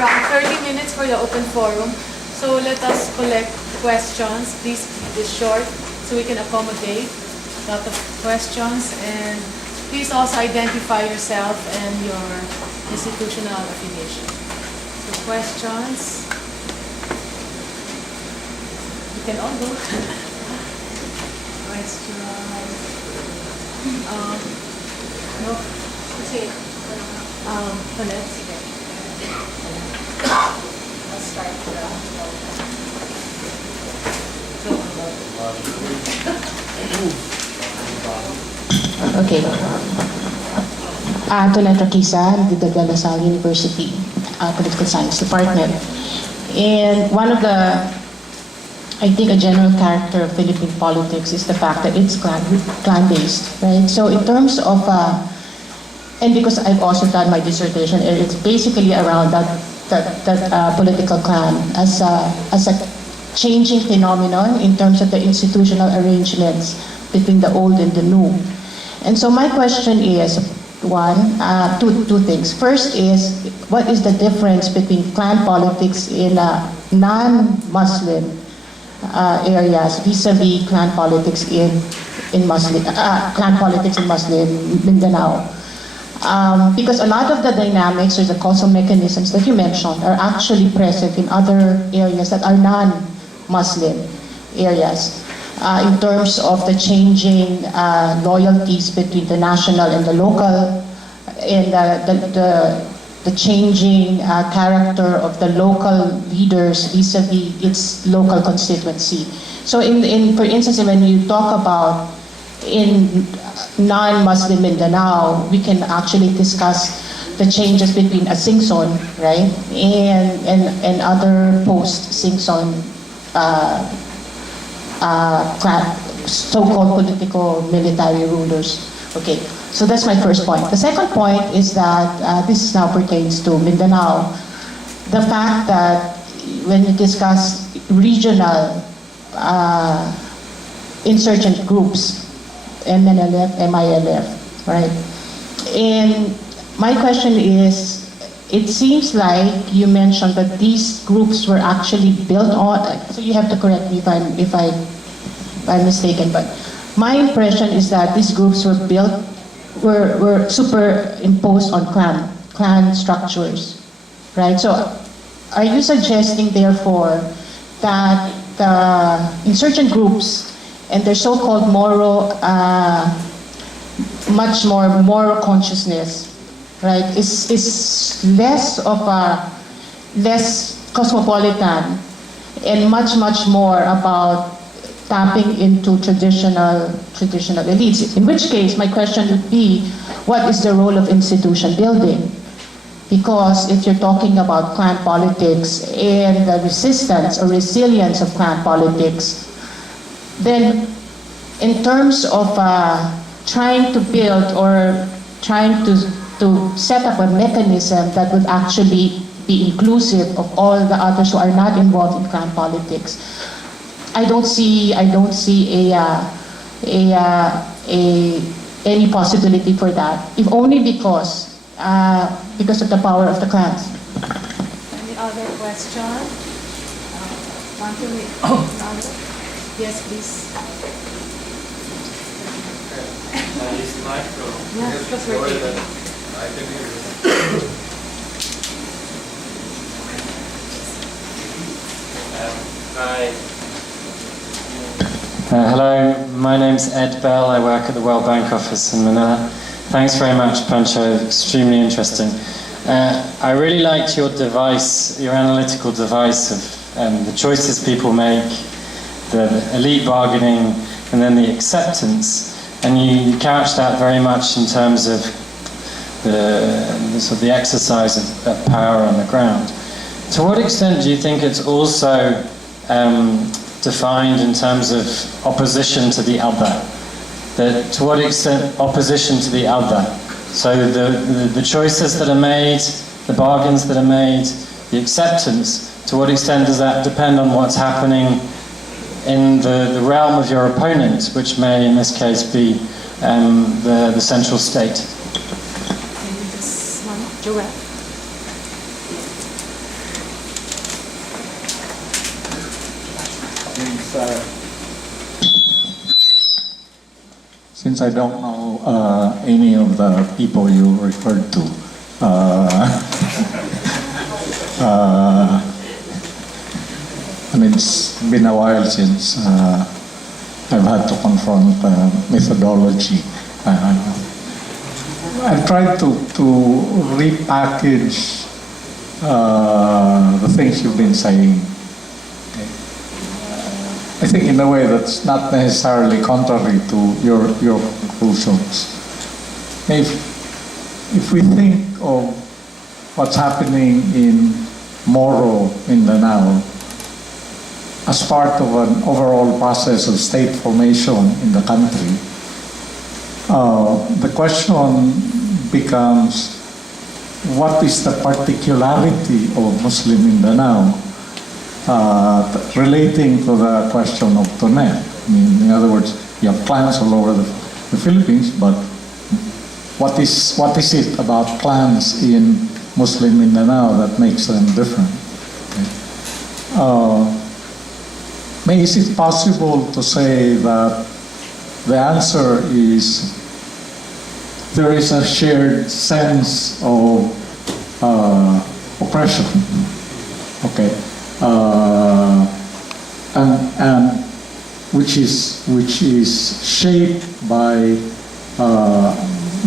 around 30 minutes for the open forum. So let us collect questions. Please keep this short so we can accommodate a lot of questions. And please also identify yourself and your institutional affiliation. So questions. You can all go. Questions. No. Let's start Okay. Tonet Rakisa, the De La Salle University Political Science Department. And one of the, I think a general character of Philippine politics is the fact that it's clan-based, right? So in terms of, and because I've also done my dissertation, it's basically around that political clan as a changing phenomenon in terms of the institutional arrangements between the old and the new. And so my question is, two things. First is, what is the difference between clan politics in non-Muslim areas vis-a-vis clan politics in Muslim Mindanao? Because a lot of the dynamics or the causal mechanisms that you mentioned are actually present in other areas that are non-Muslim areas. In terms of the changing loyalties between the national and the local, and the changing character of the local leaders vis-a-vis its local constituency. So for instance, when you talk about in non-Muslim Mindanao, we can actually discuss the changes between a Singson, right, and other post-Singson so-called political military rulers. Okay, so that's my first point. The second point is that this now pertains to Mindanao. The fact that when you discuss regional insurgent groups, MNLF, MILF, right? And my question is, it seems like you mentioned that these groups were actually built on, so you have to correct me if I'm mistaken, but my impression is that these groups were superimposed on clan structures, right? So are you suggesting therefore that the insurgent groups and their so-called much more moral consciousness, right, is less cosmopolitan and much more about tapping into traditional elites? In which case, my question would be, what is the role of institution building? Because if you're talking about clan politics and the resistance or resilience of clan politics, then in terms of trying to build or trying to set up a mechanism that would actually be inclusive of all the others who are not involved in clan politics, I don't see any possibility for that, if only because of the power of the clans. Any other question? Yes, please. Yeah, because we're taking. Hi. Hello, my name's Ed Bell. I work at the World Bank office in Manila. Thanks very much, Pancho. Extremely interesting. I really liked your analytical device of the choices people make, the elite bargaining, and then the acceptance. And you couched that very much in terms of the exercise of power on the ground. To what extent do you think it's also defined in terms of opposition to the other? To what extent opposition to the other? So the choices that are made, the bargains that are made, the acceptance, to what extent does that depend on what's happening in the realm of your opponent, which may in this case be the central state? Maybe this one, Joel. Since I don't know any of the people you referred to, I mean, it's been a while since I've had to confront methodology. I tried to repackage the things you've been saying. I think in a way that's not necessarily contrary to your conclusions. If we think of what's happening in Moro, Mindanao, as part of an overall process of state formation in the country, the question becomes, what is the particularity of Muslim Mindanao relating to the question of Tonet? I mean, in other words, you have clans all over the Philippines, but what is it about clans in Muslim Mindanao that makes them different? Okay. Is it possible to say that the answer is there is a shared sense of oppression, okay, and which is shaped by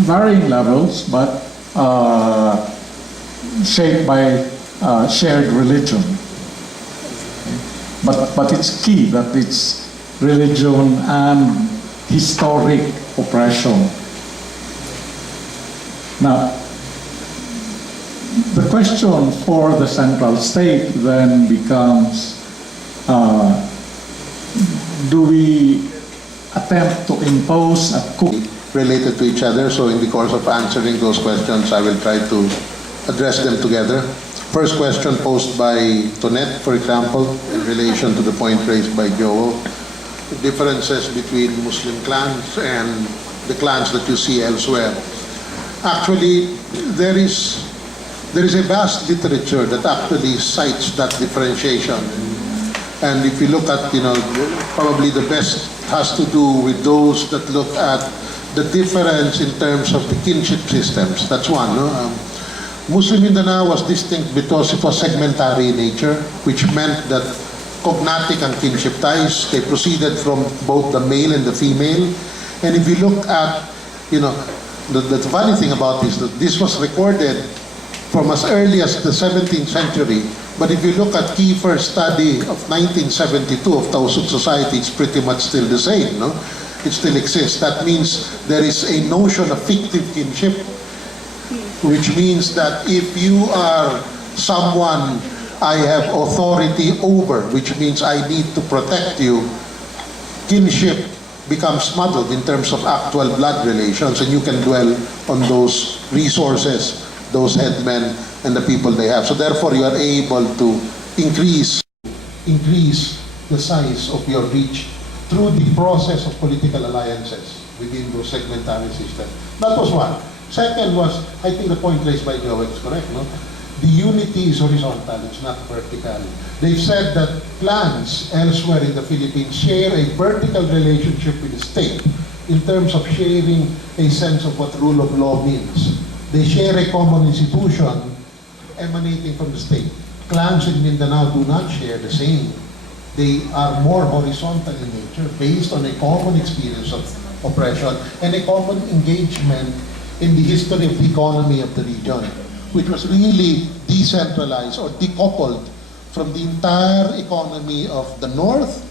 varying levels, but shaped by shared religion. But it's key that it's religion and historic oppression. Now, the question for the central state then becomes, do we attempt to impose a coup? Related to each other, so in the course of answering those questions, I will try to address them together. First question posed by Tonet, for example, in relation to the point raised by Joel, the differences between Muslim clans and the clans that you see elsewhere. Actually, there is a vast literature that actually cites that differentiation. And if you look at, probably the best has to do with those that look at the difference in terms of the kinship systems. That's one. No? Muslim Mindanao was distinct because it was segmentary in nature, which meant that cognatic and kinship ties, they proceeded from both the male and the female. And if you look at, the funny thing about this, that this was recorded from as early as the 17th century. But if you look at Kiefer's study of 1972 of Tausug society, it's pretty much still the same. No? It still exists. That means there is a notion of fictive kinship, which means that if you are someone I have authority over, which means I need to protect you, kinship becomes muddled in terms of actual blood relations, and you can dwell on those resources, those headmen, and the people they have. So therefore, you are able to increase the size of your reach through the process of political alliances within those segmentary systems. That was one. Second was, I think the point raised by Joe is correct, no? The unity is horizontal, it's not vertical. They've said that clans elsewhere in the Philippines share a vertical relationship with the state in terms of sharing a sense of what rule of law means. They share a common institution emanating from the state. Clans in Mindanao do not share the same. They are more horizontal in nature, based on a common experience of oppression and a common engagement in the history of the economy of the region, which was really decentralized or decoupled from the entire economy of the north,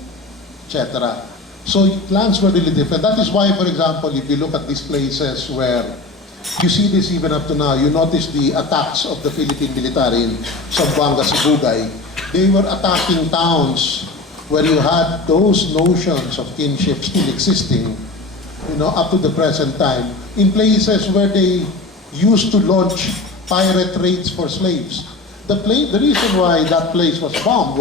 etc. So clans were really different. That is why, for example, if you look at these places where you see this even up to now, you notice the attacks of the Philippine military in Zamboanga, Sibugay. They were attacking towns where you had those notions of kinship still existing, up to the present time, in places where they used to launch pirate raids for slaves. The reason why that place was bombed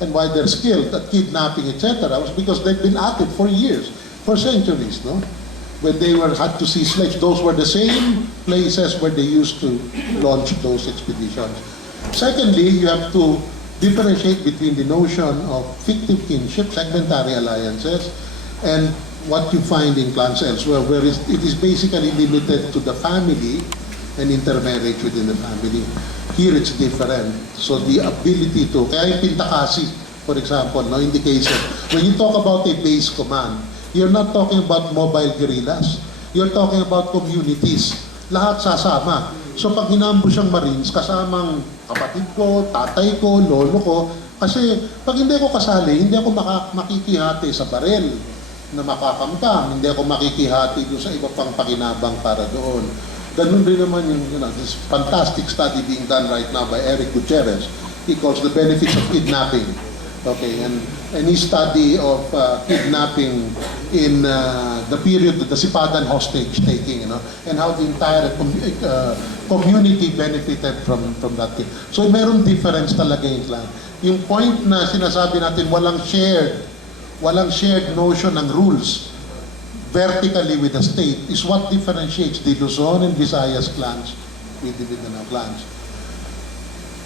and why they're skilled at kidnapping, etc., was because they've been at it for years, for centuries, no? When they had to see slaves, those were the same places where they used to launch those expeditions. Secondly, you have to differentiate between the notion of fictive kinship, segmentary alliances, and what you find in clans elsewhere, where it is basically limited to the family and intermarriage within the family. Here it's different. So the ability to, kaya yung pintakasi, for example, no, in the case of, when you talk about a base command, you're not talking about mobile guerrillas. You're talking about communities. Lahat sasama. So pag hinambush ang Marines, kasamang kapatid ko, tatay ko, lolo ko, kasi pag hindi ako kasali, hindi ako makikihati sa barel na makakamtam, hindi ako makikihati doon sa iba pang pakinabang para doon. Ganun rin naman yung this fantastic study being done right now by Eric Gutierrez. He calls the benefits of kidnapping. Okay, and his study of kidnapping in the period of the Sipadan hostage taking, and how the entire community benefited from that. So meron difference talaga yung clan. Yung point na sinasabi natin walang shared notion ng rules vertically with the state is what differentiates the Luzon and Visayas clans with the Mindanao clans.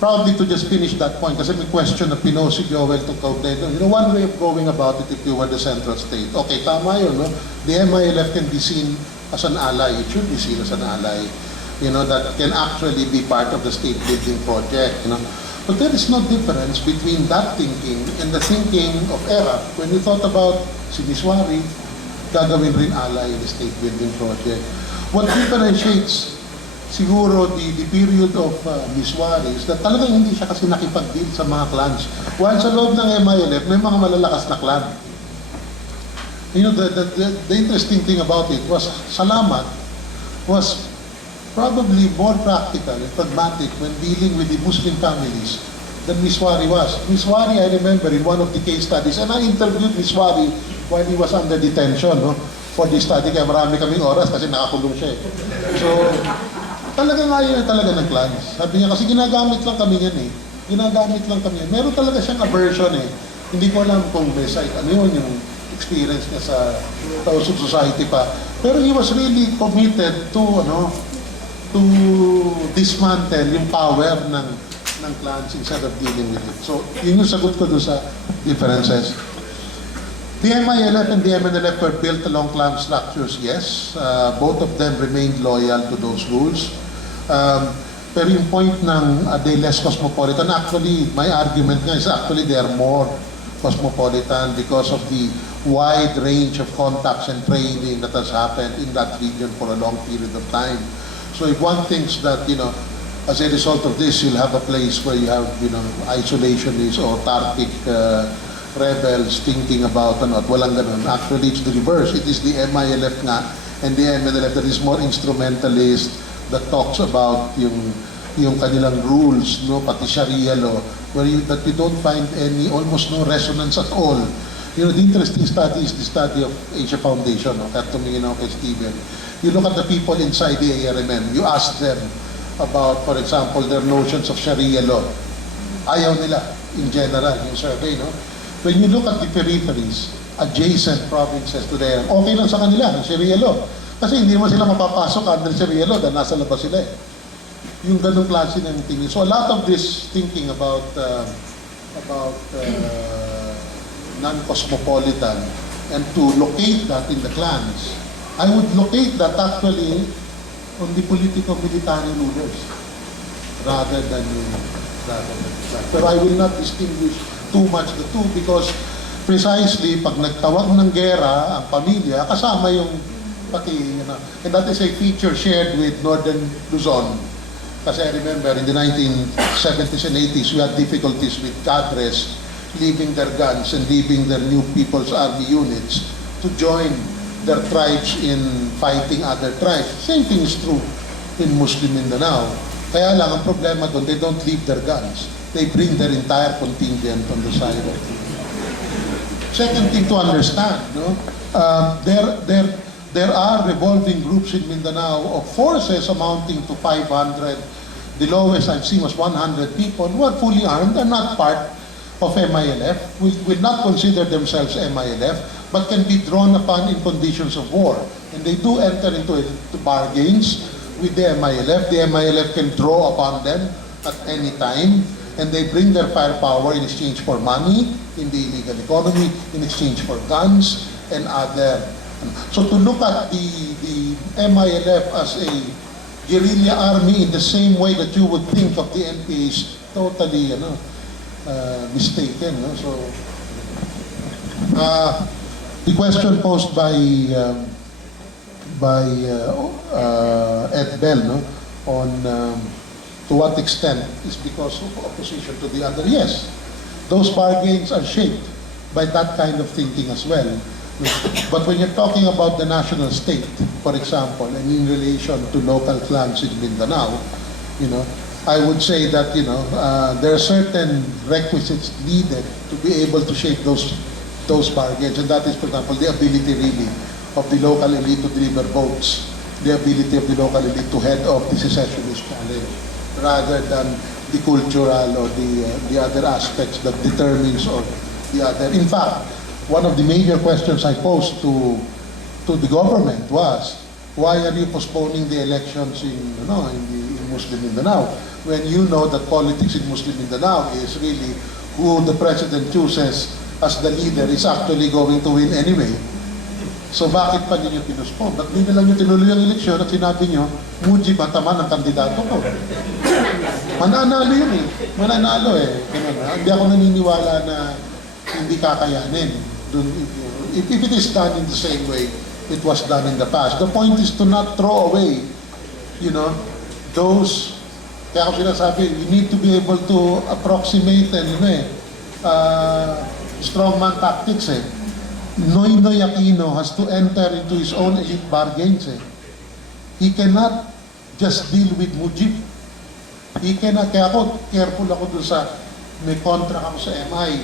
Probably to just finish that point, kasi may question na si Joel to Caudete. One way of going about it if you were the central state. Okay, tama yun, no? The MILF can be seen as an ally. It should be seen as an ally, that can actually be part of the state building project, But there is no difference between that thinking and the thinking of ERA. When we thought about si Miswari, gagawin rin ally in the state building project. What differentiates siguro the period of Miswari is that talagang hindi siya kasi nakipag-deal sa mga clans. While sa loob ng MILF, may mga malalakas na clan. The interesting thing about it was Salamat was probably more practical and pragmatic when dealing with the Muslim families than Miswari was. Miswari, I remember in one of the case studies, and I interviewed Miswari while he was under detention, for this study, kaya marami kaming oras kasi nakakulong siya. So, talaga nga yun talaga ng clans. Sabi niya, kasi ginagamit lang kami yan Ginagamit lang kami yan. Meron talaga siyang aversion Hindi ko alam kung may site, yung experience niya sa Tausug Society pa. Pero he was really committed to dismantle yung power ng clans instead of dealing with it. So, yun yung sagot ko doon sa differences. The MILF and the MNLF were built along clan structures, yes. Both of them remained loyal to those rules. Pero yung point ng they less cosmopolitan, actually, my argument nga is actually they are more cosmopolitan because of the wide range of contacts and trading that has happened in that region for a long period of time. So if one thinks that, as a result of this, you'll have a place where you have, isolationists or autarkic rebels thinking about at walang ganun. Actually, it's the reverse. It is the MILF nga and the MNLF that is more instrumentalist, that talks about yung kanilang rules, pati Sharia law, that you don't find almost no resonance at all. The interesting study is the study of Asia Foundation, kaya tumingin ako kay Steven. You look at the people inside the ARMM, you ask them about, for example, their notions of Sharia law. Ayaw nila, in general, yung survey, When you look at the peripheries, adjacent provinces to them, okay lang sa kanila, yung Sharia law. Kasi hindi naman sila mapapasok under Sharia law dahil nasa labas sila Yung ganung klase ng tingin. So a lot of this thinking about non-cosmopolitan and to locate that in the clans, I would locate that actually on the political-military rulers rather than Pero I will not distinguish too much the two because precisely pag nagtawag ng gera ang pamilya, kasama yung pati, and that is a feature shared with Northern Luzon. Kasi I remember in the 1970s and 80s, we had difficulties with cadres leaving their guns and leaving their new People's Army units to join their tribes in fighting other tribes. Same thing is true in Muslim Mindanao. Kaya lang, ang problema doon, they don't leave their guns. They bring their entire contingent on the side of it. Second thing to understand, there are revolving groups in Mindanao of forces amounting to 500. The lowest I've seen was 100 people who are fully armed and not part of MILF, will not consider themselves MILF, but can be drawn upon in conditions of war. And they do enter into bargains with the MILF. The MILF can draw upon them at any time. and they bring their firepower in exchange for money in the illegal economy, in exchange for guns and other. So to look at the MILF as a guerrilla army in the same way that you would think of the NPA is totally mistaken. No? So the question posed by Ed Bell, no, on to what extent is because of opposition to the other. Yes, those bargains are shaped by that kind of thinking as well. But when you're talking about the national state, for example, and in relation to local clans in Mindanao, I would say that, there are certain requisites needed to be able to shape those bargains. And that is, for example, the ability really of the local elite to deliver votes, the ability of the local elite to head off the secessionist challenge, rather than the cultural or the other aspects that determines or the other. In fact, one of the major questions I posed to the government was, why are you postponing the elections in Muslim Mindanao when you know that politics in Muslim Mindanao is really who the president chooses as the leader is actually going to win anyway? So bakit pa ninyo pinuspon? Ba't hindi lang nyo tinuloy ang eleksyon at sinabi nyo, Mujib Ataman ang kandidato ko? Mananalo yun eh. Mananalo eh. Hindi ako naniniwala na hindi kakayanin. If it is done in the same way it was done in the past. The point is to not throw away, those, kaya ako sinasabi, you need to be able to approximate and, strongman tactics eh. Noynoy Aquino has to enter into his own elite bargains eh. He cannot just deal with Mujib. He cannot, kaya ako, careful ako dun sa, may contract ako sa MI,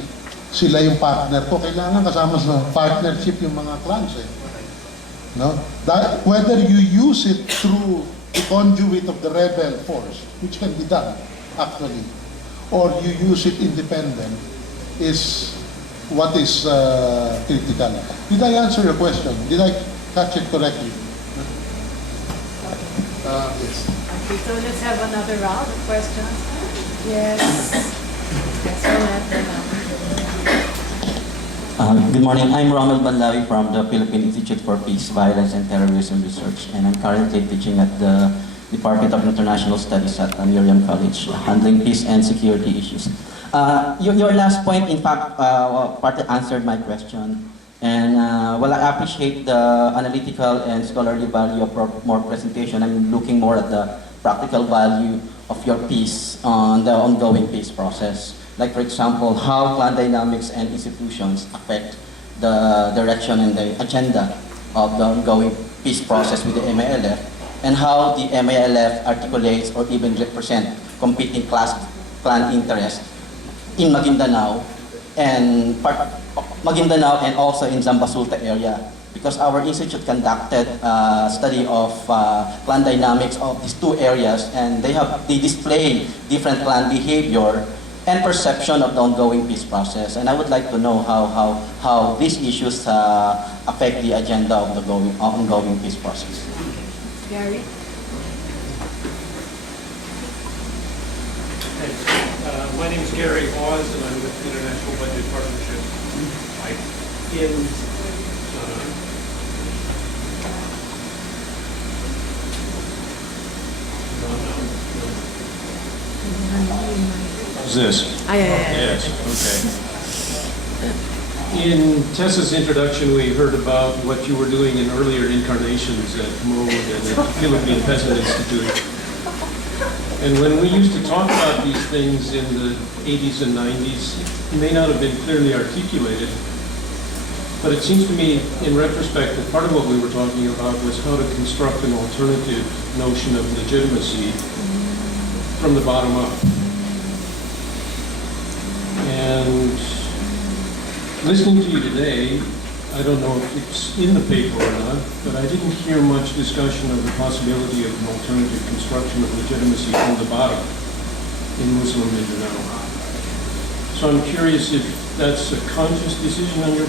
sila yung partner ko, kailangan kasama sa partnership yung mga clans eh. No? That, whether you use it through the conduit of the rebel force, which can be done actually, or you use it independent, is what is critical. Did I answer your question? Did I catch it correctly? Yes. Okay, so let's have another round of questions. Yes. Let's go ahead now. Good morning. I'm Ronald Banlawi from the Philippine Institute for Peace, Violence, and Terrorism Research, and I'm currently teaching at the Department of International Studies at Miriam College, handling peace and security issues. Your last point, in fact, partly answered my question. And while I appreciate the analytical and scholarly value of more presentation, I'm looking more at the practical value of your piece on the ongoing peace process. Like, for example, how clan dynamics and institutions affect the direction and the agenda of the ongoing peace process with the MILF, and how the MILF articulates or even represent competing clan interests in Maguindanao and also in Zambasulta area. Because our institute conducted a study of clan dynamics of these two areas, and they display different clan behavior and perception of the ongoing peace process. And I would like to know how these issues affect the agenda of the ongoing peace process. Gary? My name is Gary Hawes, and I'm with International Budget Partnership. Is this? Yeah. Yes, okay. In Tessa's introduction, we heard about what you were doing in earlier incarnations at MODE and at the Philippine Peasant Institute. And when we used to talk about these things in the 80s and 90s, it may not have been clearly articulated, but it seems to me, in retrospect, that part of what we were talking about was how to construct an alternative notion of legitimacy from the bottom up. And listening to you today, I don't know if it's in the paper or not, but I didn't hear much discussion of the possibility of an alternative construction of legitimacy from the bottom in Muslim Mindanao. So I'm curious if that's a conscious decision on your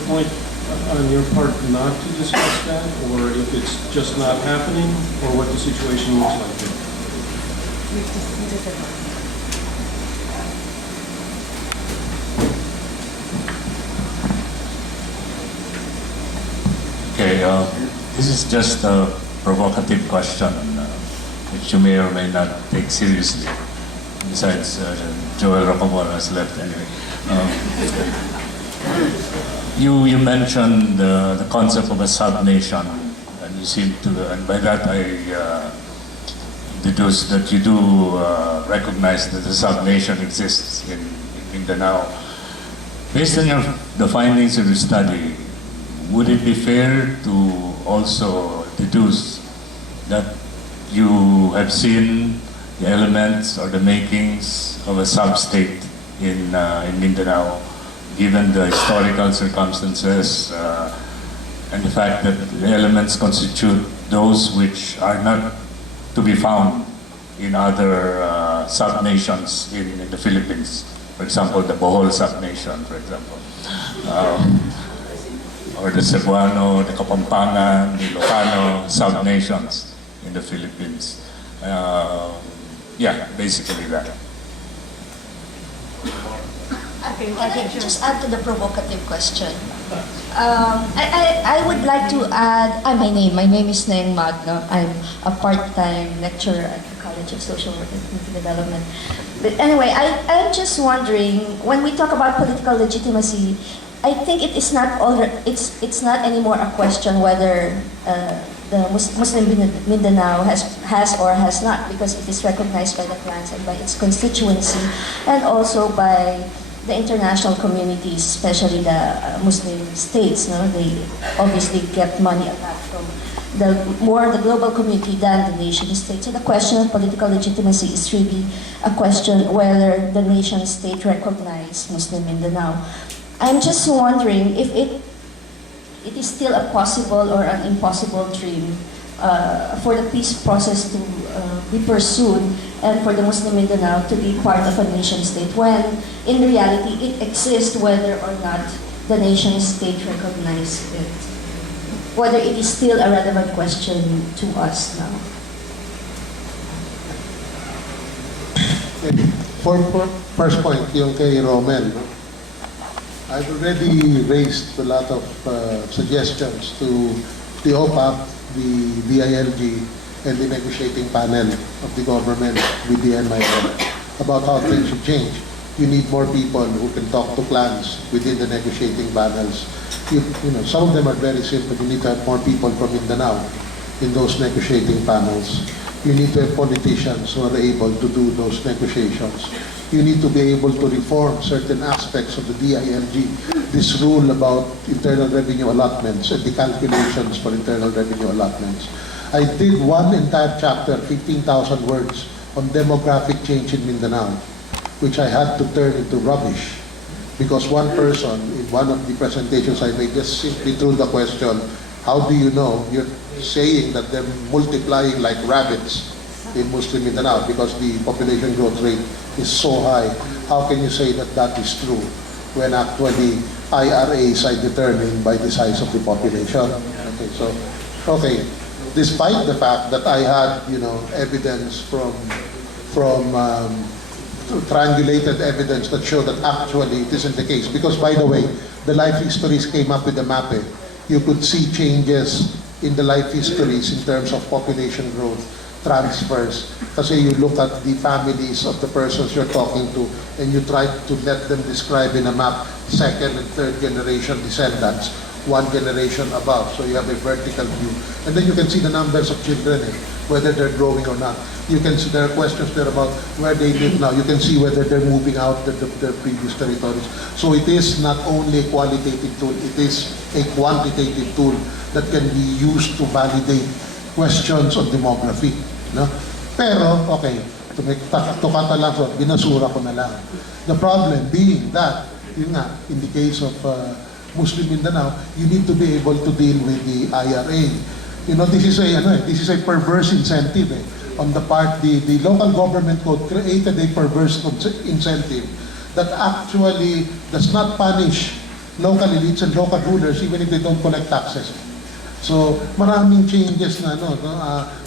part not to discuss that, or if it's just not happening, or what the situation looks like. this is just a provocative question, which you may or may not take seriously. Besides, Joel Rocamora has left anyway. You mentioned the concept of a sub-nation, and you seem to, and by that I deduce that you do recognize that the sub-nation exists in Mindanao. Based on the findings of your study, would it be fair to also deduce that you have seen the elements or the makings of a sub-state in Mindanao, given the historical circumstances and the fact that the elements constitute those which are not to be found in other sub-nations in the Philippines? For example, the Bohol sub-nation, for example. Or the Cebuano, the Kapampangan, the Ilocano sub-nations in the Philippines. Yeah, basically that. Okay, Can I just add to the provocative question? I would like to add, my name is Neng Magno. I'm a part-time lecturer at the College of Social Work and Community Development. But anyway, I'm just wondering, when we talk about political legitimacy, I think it is not it's not anymore a question whether the Muslim Mindanao has or has not, because it is recognized by the clans and by its constituency, and also by the international communities, especially the Muslim states. No? They obviously get money a lot from the global community than the nation state. So the question of political legitimacy is really a question whether the nation state recognize Muslim Mindanao. I'm just wondering if it is still a possible or an impossible dream for the peace process to be pursued and for the Muslim Mindanao to be part of a nation state, when in reality it exists whether or not the nation state recognizes it. Whether it is still a relevant question to us now. For first point, yung kay Romel, no? I've already raised a lot of suggestions to the OPAC, the DILG, and the negotiating panel of the government with the NIL about how things should change. You need more people who can talk to clans within the negotiating panels. You know, some of them are very simple. You need to have more people from Mindanao in those negotiating panels. You need to have politicians who are able to do those negotiations. You need to be able to reform certain aspects of the DILG. This rule about internal revenue allotments and the calculations for internal revenue allotments. I did one entire chapter, 15,000 words, on demographic change in Mindanao, which I had to turn into rubbish. Because one person, in one of the presentations I made, just simply threw the question, how do you know? You're saying that they're multiplying like rabbits in Muslim Mindanao because the population growth rate is so high. How can you say that that is true when actually IRAs are determined by the size of the population? Okay, so, okay, despite the fact that I had, evidence from triangulated evidence that showed that actually it isn't the case. Because, by the way, the life histories came up with the map. You could see changes in the life histories in terms of population growth, transfers. Kasi you look at the families of the persons you're talking to and you try to let them describe in a map second and third generation descendants, one generation above. So you have a vertical view. And then you can see the numbers of children, whether they're growing or not. You can see there are questions there about where they live now. You can see whether they're moving out their previous territories. So it is not only a qualitative tool, it is a quantitative tool that can be used to validate questions on demography. No? Pero, okay, to cut lang, so binasura ko na lang. The problem being that, yun nga, in the case of Muslim Mindanao, you need to be able to deal with the IRA. This is a perverse incentive. On the part, the local government code created a perverse incentive that actually does not punish local elites and local rulers even if they don't collect taxes. So, maraming changes na,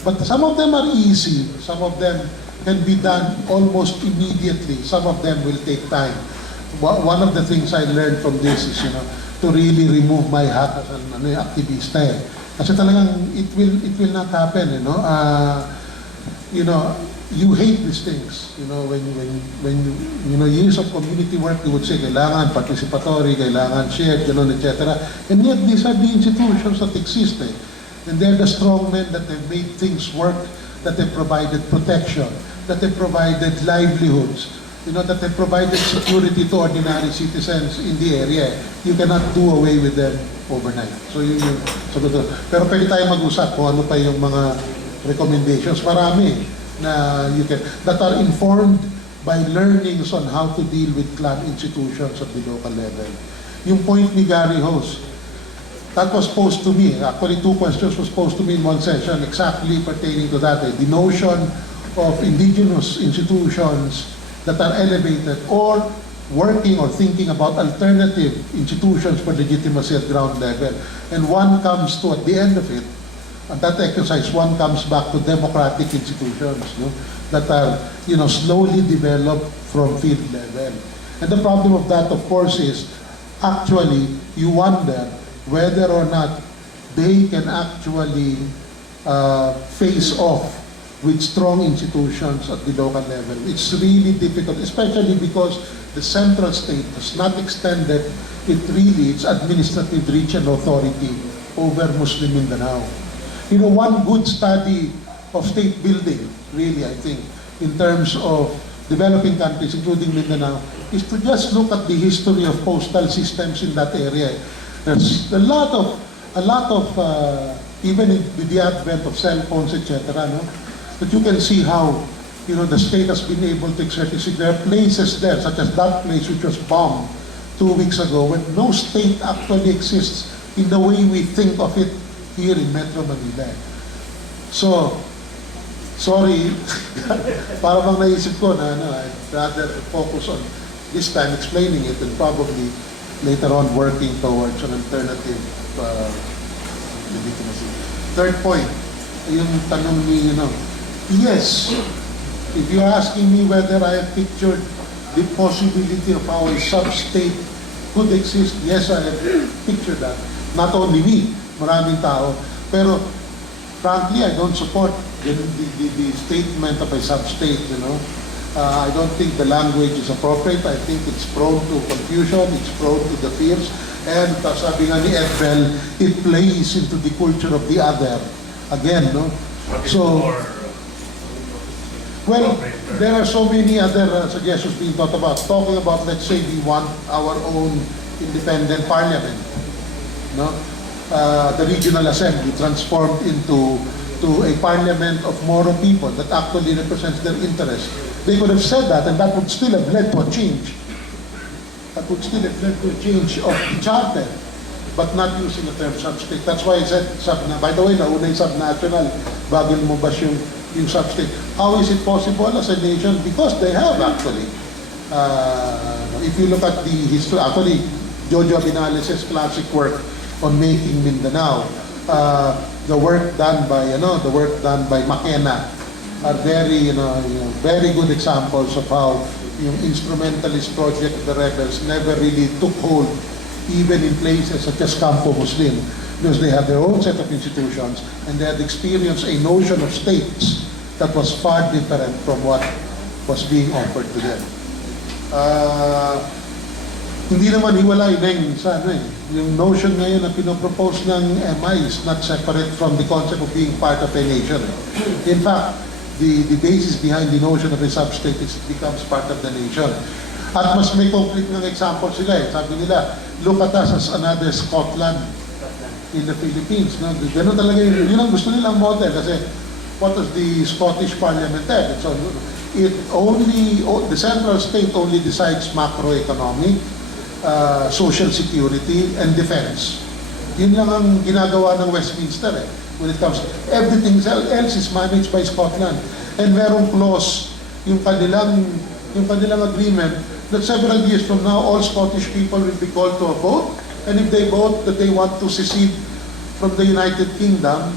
but some of them are easy. Some of them can be done almost immediately. Some of them will take time. One of the things I learned from this is, to really remove my hat as an aktivista eh. Kasi talagang it will not happen, you know, you hate these things. You know, when you know, years of community work, you would say, kailangan participatory, kailangan shared, etc. And yet, these are the institutions that exist, eh. And they're the strong men that have made things work, that have provided protection, that have provided livelihoods, that have provided security to ordinary citizens in the area. You cannot do away with them overnight. So yun yung sagot. Pero pwede tayo mag-usap kung ano pa yung mga recommendations. Marami na that are informed by learnings on how to deal with clan institutions at the local level. Yung point ni Gary Host, that was posed to me. Actually, 2 questions was posed to me in one session exactly pertaining to that. The notion of indigenous institutions that are elevated or working or thinking about alternative institutions for legitimacy at ground level. And one comes to, at the end of it, and that exercise, one comes back to democratic institutions that are, slowly developed from field level. And the problem of that, of course, is actually you wonder whether or not they can actually face off with strong institutions at the local level. It's really difficult, especially because the central state has not extended its administrative reach and authority over Muslim Mindanao. One good study of state building, really, I think, in terms of developing countries, including Mindanao, is to just look at the history of postal systems in that area. There's a lot of even with the advent of cell phones, etc., but you can see how, the state has been able to exert its. There are places there, such as that place which was bombed 2 weeks ago, when no state actually exists in the way we think of it here in Metro Manila. So, sorry, para bang naisip ko na I'd rather focus on this time explaining it and probably later on working towards an alternative legitimacy. Third point, yung tanong ni, yes, if you're asking me whether I have pictured the possibility of how a sub-state could exist, yes, I have pictured that. Not only me, maraming tao. Pero, frankly, I don't support the statement of a sub-state, I don't think the language is appropriate. I think it's prone to confusion, it's prone to the fears, and sabi nga ni Edbel, it plays into the culture of the other. Again, So, well, there are so many other suggestions being thought about. Talking about, let's say, we want our own independent parliament. The regional assembly transformed into a parliament of Moro people that actually represents their interests. They could have said that, and that would still have led to a change. That would still have led to a change of the charter, but not using the term sub-state. That's why I said, by the way, nauna yung sub-national, bago lumabas yung sub-state. How is it possible as a nation? Because they have actually. If you look at the history, actually, Jojo Abinales' classic work on making Mindanao, the work done by McKenna are very, very good examples of how yung instrumentalist project of the rebels never really took hold, even in places such as Campo Muslim, because they had their own set of institutions and they had experienced a notion of states that was far different from what was being offered to them. Hindi naman hiwalay din sa yung notion ngayon na pinopropose ng MI is not separate from the concept of being part of a nation. In fact, the basis behind the notion of a sub-state is it becomes part of the nation. At mas may concrete ng example sila Sabi nila, look at us as another Scotland in the Philippines. Ganun talaga yun ang gusto nilang model kasi what does the Scottish Parliament have? The central state only decides macroeconomic, social security, and defense. Yun lang ang ginagawa ng Westminster when it comes to everything else is managed by Scotland. And merong clause yung kanilang agreement that several years from now all Scottish people will be called to a vote, and if they vote that they want to secede from the United Kingdom,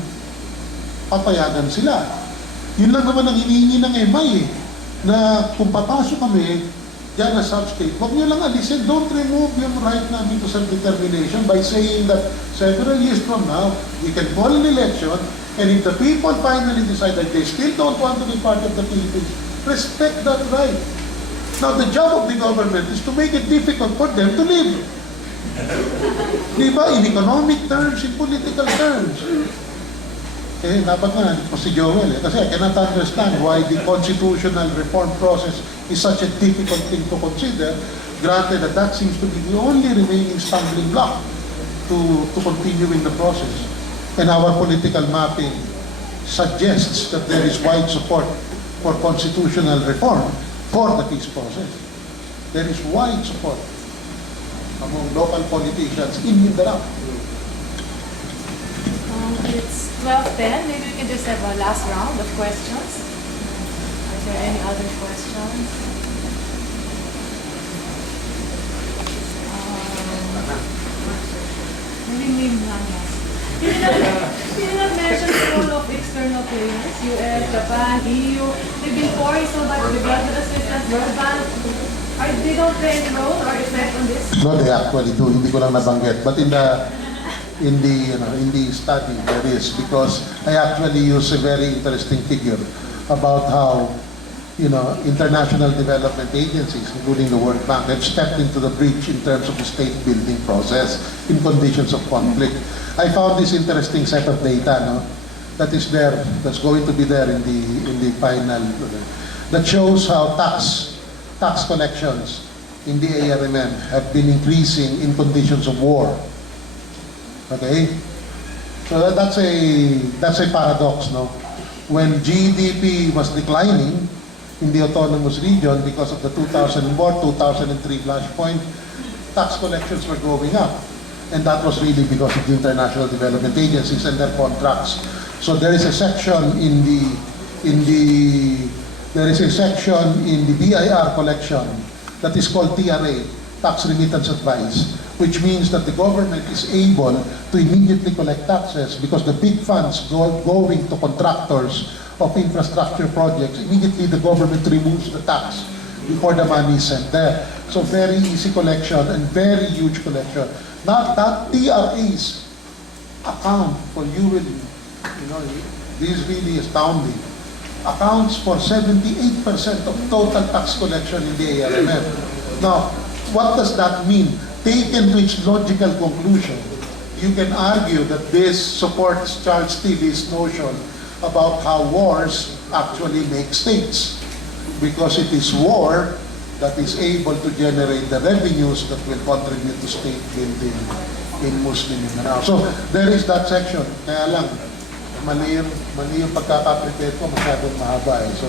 papayagan sila. Yun lang naman ang hinihingi ng MI na kung papasok kami, dyan na sub-state, huwag nyo lang alisin. Don't remove yung right namin to self-determination by saying that several years from now, we can call an election, and if the people finally decide that they still don't want to be part of the Philippines, respect that right. Now, the job of the government is to make it difficult for them to live. Di ba? In economic terms, in political terms. Eh, dapat nga, po si Joel kasi I cannot understand why the constitutional reform process is such a difficult thing to consider, granted that that seems to be the only remaining stumbling block to continuing the process. And our political mapping suggests that there is wide support for constitutional reform for the peace process. There is wide support among local politicians in Mindanao. It's 12:10. Maybe we can just have a last round of questions. Are there any other questions? Maybe name lang last. You did not mention the role of external players, US, Japan, EU. They've been pouring so much development assistance, World Bank. They don't play any role or effect on this? No, they actually do. Hindi ko lang nabanggit. But in the study there is, because I actually use a very interesting figure about how international development agencies, including the World Bank, have stepped into the breach in terms of the state building process in conditions of conflict. I found this interesting set of data that is there, that's going to be there in the final, that shows how tax collections in the ARMM have been increasing in conditions of war. Okay? So that's a paradox, no? When GDP was declining in the autonomous region because of the 2004-2003 flashpoint, tax collections were going up. And that was really because of the international development agencies and their contracts. So there is a section in the BIR collection that is called TRA, Tax Remittance Advice, which means that the government is able to immediately collect taxes because the big funds going to contractors of infrastructure projects, immediately the government removes the tax before the money is sent there. So very easy collection and very huge collection. Not that TRA's account for this is really astounding, accounts for 78% of total tax collection in the ARMM. Now, what does that mean? Taken to its logical conclusion, you can argue that this supports Charles Tilly's notion about how wars actually make states, because it is war that is able to generate the revenues that will contribute to state building in Muslim Mindanao. So there is that section. Kaya lang, mali yung pagkaka-prepare ko, masyadong mahaba eh. So,